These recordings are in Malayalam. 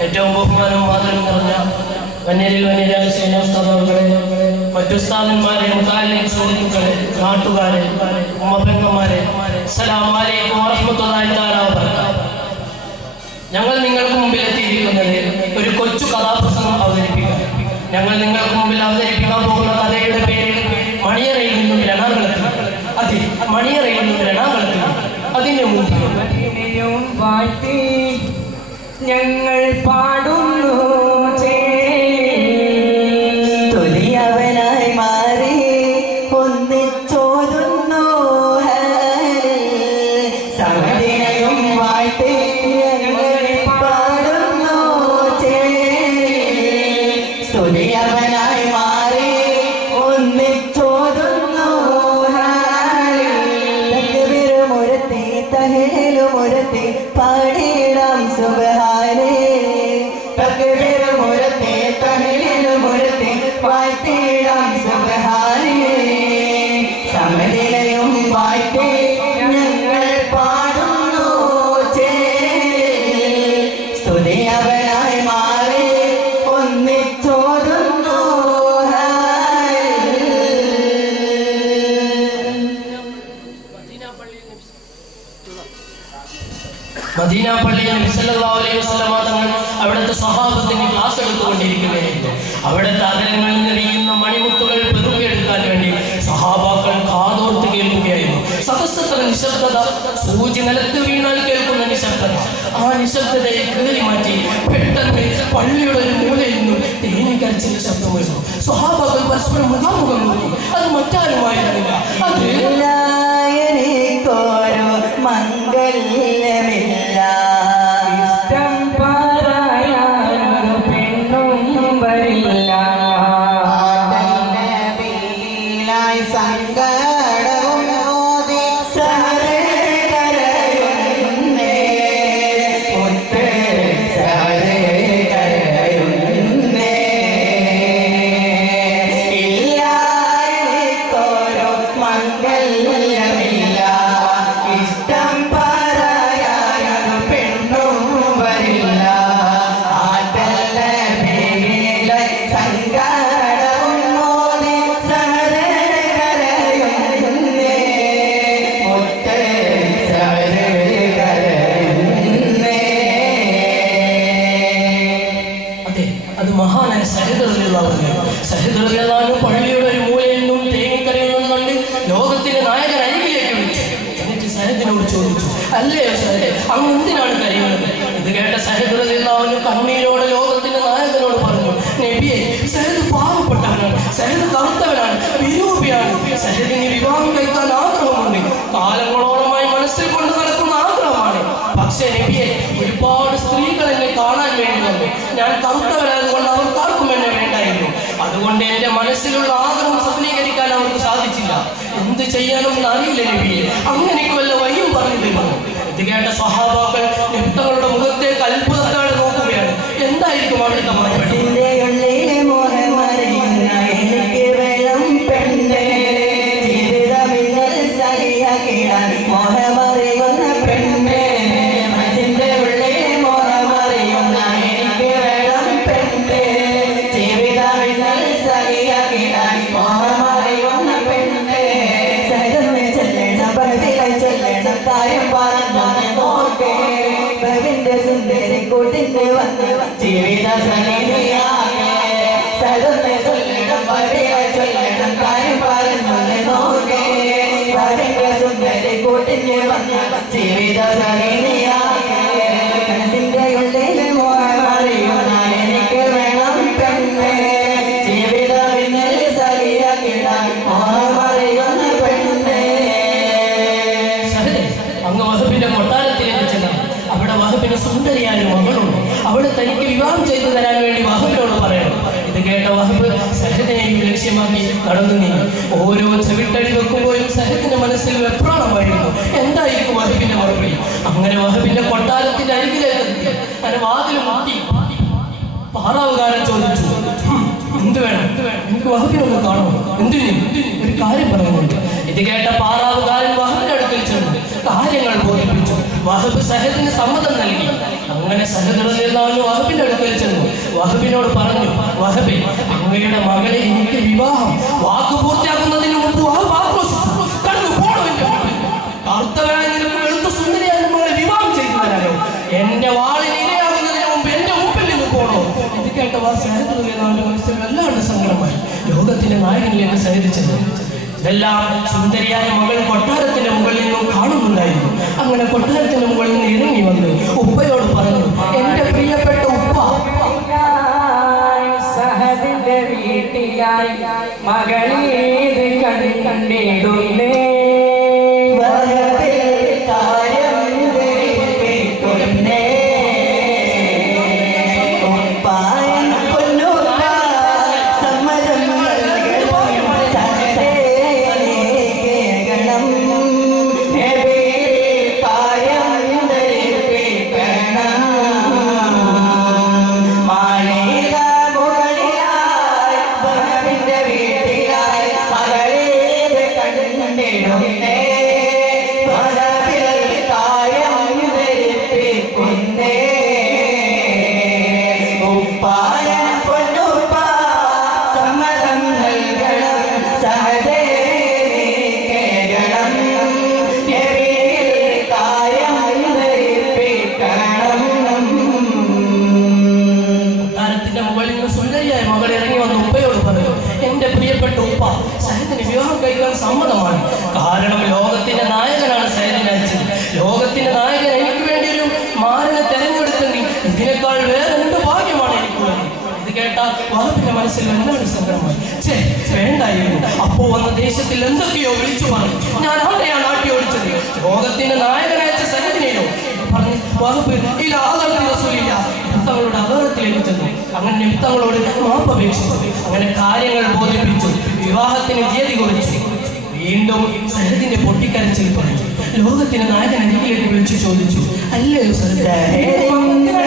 ഏറ്റവും ബഹുമാനം ആദരം നിറഞ്ഞ വന്യരിൽ വന്യരാജ സേനാസ്ഥാപകളെ മറ്റുസ്ഥാപന്മാരെ മുതാലിം സുഹൃത്തുക്കളെ നാട്ടുകാരെ ഉമ്മപെങ്ങന്മാരെ ഞങ്ങൾ നിങ്ങൾക്ക് മുമ്പിൽ എത്തിയിരിക്കുന്നത് ഒരു കൊച്ചു കഥാപ്രസംഗം അവതരിപ്പിക്കാം ഞങ്ങൾ നിങ്ങൾ ആ നിശബ്ദതയെ കയറി മാറ്റി പെട്ടെന്ന് പള്ളിയുടെ ഒരു മൂലയിൽ നിന്നും തേനിക്കരച്ചിന്റെ ശബ്ദം വരുന്നു. സ്വഹാബാക്കൾ പരസ്പരം മുഖാമുഖം നോക്കി. അത് മറ്റാരുമായിരുന്നില്ല. അത് മംഗല്യ എന്ത് ചെയ്യാനും അറിയില്ല നബിയെ. അങ്ങനെ വല്ല വഴിയും പറഞ്ഞു തരുമോ ഇത് കേട്ട സഹാബാക്കൾ കൂട്ടിക്കേവ ജീവിത സുന്ദരി കൂട്ടിക്കേവ ജീവിത വഹബ് സഹദനെയും ലക്ഷ്യമാക്കി നടന്നു നീ ഓരോ ചെവിട്ടടി വെക്കുമ്പോഴും സഹദിന്റെ മനസ്സിൽ വെപ്രാളമായിരുന്നു എന്തായിരിക്കും വഹബിന്റെ മറുപടി? അങ്ങനെ വഹബിന്റെ കൊട്ടാരത്തിന്റെ അരികിലേക്ക് അങ്ങനെ വാതിൽ മാറ്റി. പാറാവുകാരൻ ചോദിച്ചു. എന്ത് വേണം? എനിക്ക് വഹബിനെ ഒന്ന് കാണുമോ എന്തിനും? ഒരു കാര്യം പറയുന്നുണ്ട് ഇത് കേട്ട പാറാവുകാരൻ വഹബിന്റെ അടുക്കൽ ചെന്നു. കാര്യങ്ങൾ ബോധിപ്പിച്ചു. വഹബ് സഹദിന് സമ്മതം നൽകി. അങ്ങനെ സഹദ് റളിയല്ലാഹു വഹബിന്റെ അടുക്കൽ ചെന്നു. വഹബിനോട് പറഞ്ഞു വഹബെ അങ്ങയുടെ മകളെ എനിക്ക് വിവാഹം വാക്ക് പൂർത്തിയാക്കുന്നതിന് മുമ്പ് വഹബ് എന്റെ. കറുത്തവനായ സുന്ദരിയായ വിവാഹം മുമ്പ് എന്റെ മുമ്പിൽ നിന്ന് പോണോ? ഇത് കേട്ടവാ സഹദ് റളിയല്ലാഹുവിന്റെ മനസ്സിൽ സങ്കടമായി. ലോകത്തിന്റെ നായകനിലേക്ക് സഹരിച്ചത് ഇതെല്ലാം സുന്ദരിയായ മകൾ കൊട്ടാരത്തിന്റെ മുകളിൽ അങ്ങനെ കൊട്ടാരത്തിന് മുകളിൽ നിന്ന് ഇറങ്ങി വന്ന് ഉപ്പയോട് പറഞ്ഞു എന്റെ പ്രിയപ്പെട്ട ഉപ്പ. സഹദിന്റെ വീട്ടിലായി മകളീത് കണ്ടിടുന്നേ മനസ്സിൽ എന്താണ് സങ്കടമായി ഛേ വേണ്ടായിരുന്നു അപ്പോ വന്ന ദേശത്തിൽ എന്തൊക്കെയോ വിളിച്ചു പറഞ്ഞു ഞാൻ ആരെയാണ് ആട്ടി ഓടിച്ചത് ലോകത്തിന്റെ നായകനയച്ച സൈദിനെയോ പറഞ്ഞു വകുപ്പ് ഇല്ല അതാണ് റസൂലില്ല തങ്ങളുടെ അപകടത്തിലേക്ക് ചെന്നു അങ്ങനെ നിമിത്തങ്ങളോട് മാപ്പപേക്ഷിച്ചു അങ്ങനെ കാര്യങ്ങൾ ബോധിപ്പിച്ചു വിവാഹത്തിന് തീയതി കുറിച്ചു വീണ്ടും സഹദിന്റെ പൊട്ടിക്കരച്ചിൽ പറഞ്ഞു ലോകത്തിന്റെ നായകൻ അരികിലേക്ക് വിളിച്ചു ചോദിച്ചു അല്ലയോ സഹദ്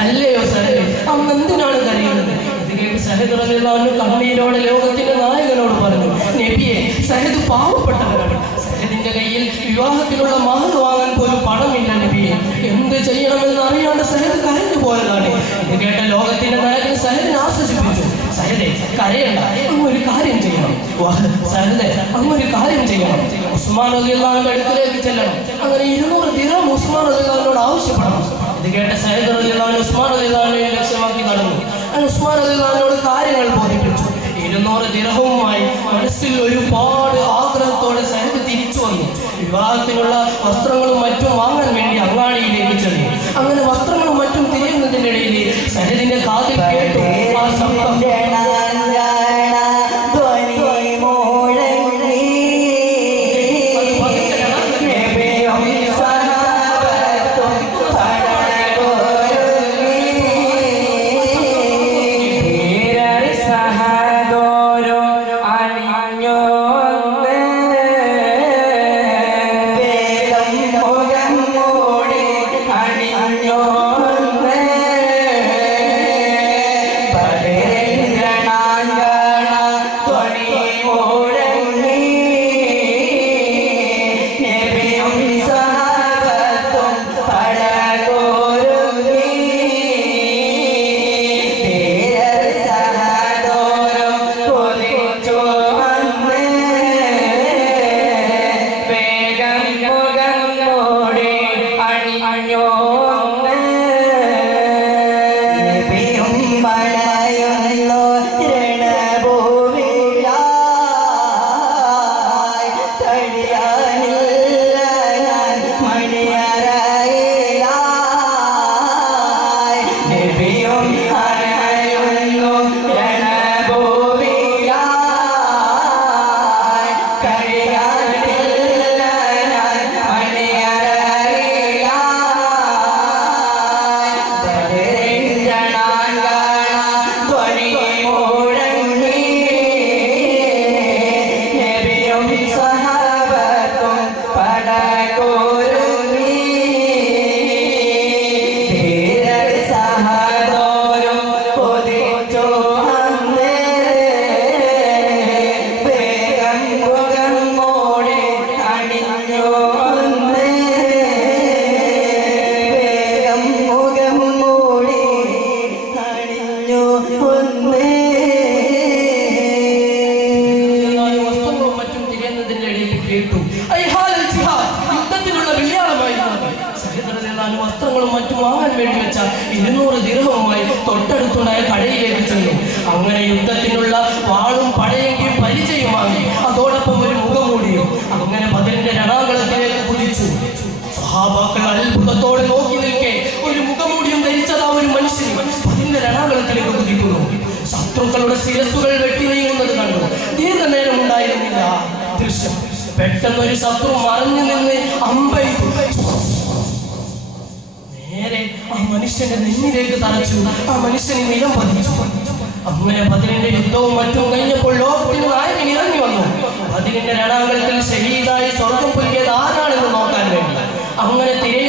അല്ലയോ സഹേ അന്ന് എന്തിനാണ് കരയുന്നത് ഇത് കേട്ട് സഹദ് കണ്ണീരോടെ ലോകത്തിന്റെ നായകനോട് പറഞ്ഞു നബിയെ സഹദ് പാവപ്പെട്ടവരാണ് സഹദിന്റെ കയ്യിൽ വിവാഹത്തിനുള്ള മഹർ വാങ്ങാൻ പോലും പണമില്ല നബിയെ. എന്ത് ചെയ്യണമെന്ന് അറിയാണ്ട് സഹദ് കരഞ്ഞു പോയതാണ്. ഇത് കേട്ട ലോകത്തിന്റെ നായകൻ സഹദിനെ ആശ്വസിപ്പിച്ചു സഹദെ കരയണ്ട ഒരു കാര്യം ചെയ്യണം. സഹദെ അങ്ങ് ഒരു കാര്യം ചെയ്യണം. ഉസ്മാൻ റളിയല്ലാഹുവിന്റെ അടുക്കലേക്ക് ചെല്ലണം. അങ്ങനെ ഇരുന്നൂറ് ദിനം ഉസ്മാൻ റളിയല്ലാഹുവിനോട് ആവശ്യപ്പെടണം. ഇത് കേട്ട സഹദ് വസ്ത്രങ്ങളും മറ്റും വാങ്ങാൻ വേണ്ടി വെച്ച ഇരുന്നൂറ് ദീർഘവുമായി തൊട്ടടുത്തുണ്ടായ കടയിലേക്ക് ചെന്നു. അങ്ങനെ യുദ്ധത്തിനുള്ള ശിരസുകൾ വെട്ടി നീങ്ങുന്നത് കണ്ടു. ദീർഘനേരം ഉണ്ടായിരുന്നില്ല. ദൃശ്യം. പെട്ടെന്ന് ഒരു ശത്രു മറഞ്ഞു നിന്ന് അമ്പെയ്തു. നേരെ ആ മനുഷ്യന്റെ നെഞ്ഞിലേക്ക് തറച്ചു. ആ മനുഷ്യനെ നിലം പതിച്ചു. അങ്ങനെ പതിനെന്റെ യുദ്ധവും മറ്റും കഴിഞ്ഞപ്പോൾ ലോകത്തിന് നായകൻ ഇറങ്ങി വന്നു. പതിനെന്റെ രണാങ്കത്തിൽ ഷഹീദായി സ്വർഗം പുലിയത് ആരാണെന്ന് നോക്കാൻ വേണ്ടി. അങ്ങനെ തിരയുന്നതിനിടയിൽ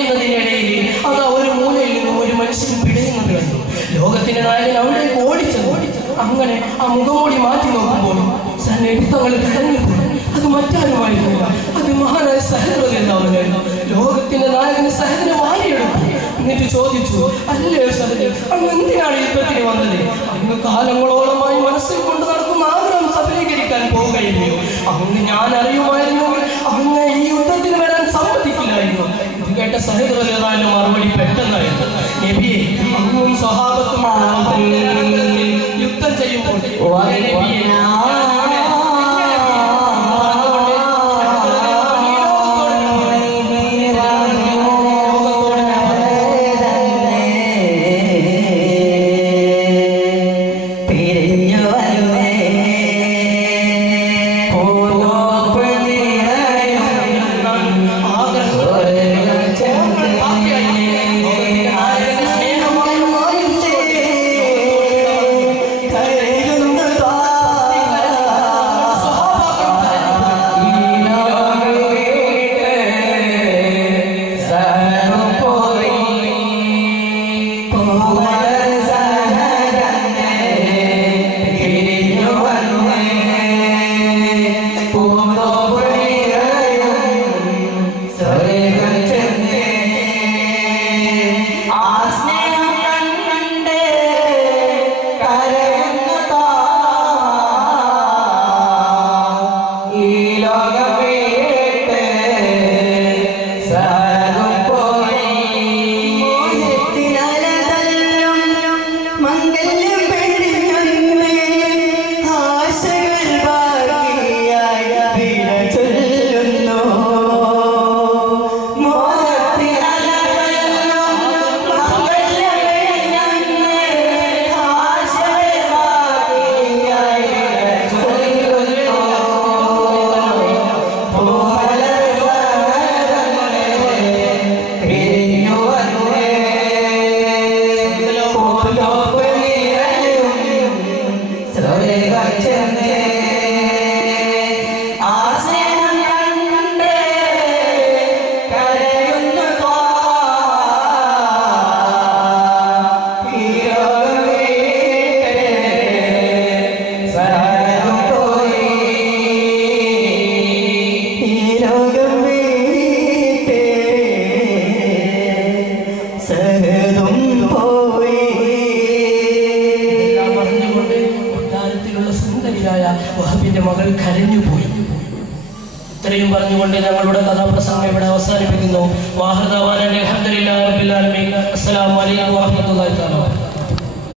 അങ്ങനെ ആ മുഖമൂടി മാറ്റി നോക്കുമ്പോൾ സന്നിധിത്തങ്ങൾ അത് മറ്റാരുമായിരുന്നില്ല. അത് മഹാനായ സഹദ്രത എന്താവുന്നു ലോകത്തിന്റെ നായകന് സഹദിനെ വാരിയെടുത്തു. എന്നിട്ട് ചോദിച്ചു അല്ലേ സഹദ് അങ്ങ് എന്തിനാണ് യുദ്ധത്തിന് വന്നത്? അങ്ങ് കാലങ്ങളോളമായി മനസ്സിൽ കൊണ്ട് നടക്കുന്ന ആഗ്രഹം സഫലീകരിക്കാൻ പോവുകയില്ല അങ്ങ് ഞാൻ അറിയുമായിരുന്നെങ്കിൽ അങ്ങ് ഈ യുദ്ധത്തിന് വരാൻ സമ്മതിക്കില്ലായിരുന്നു. ഇത് കേട്ട സഹദ്രതാന്റെ മറുപടി പെട്ടെന്നായിരുന്നു. നബിയെ അങ്ങും സ്വഭാവത്തും യുദ്ധം ചെയ്യുമ്പോൾ നബിയെ, ഞാൻ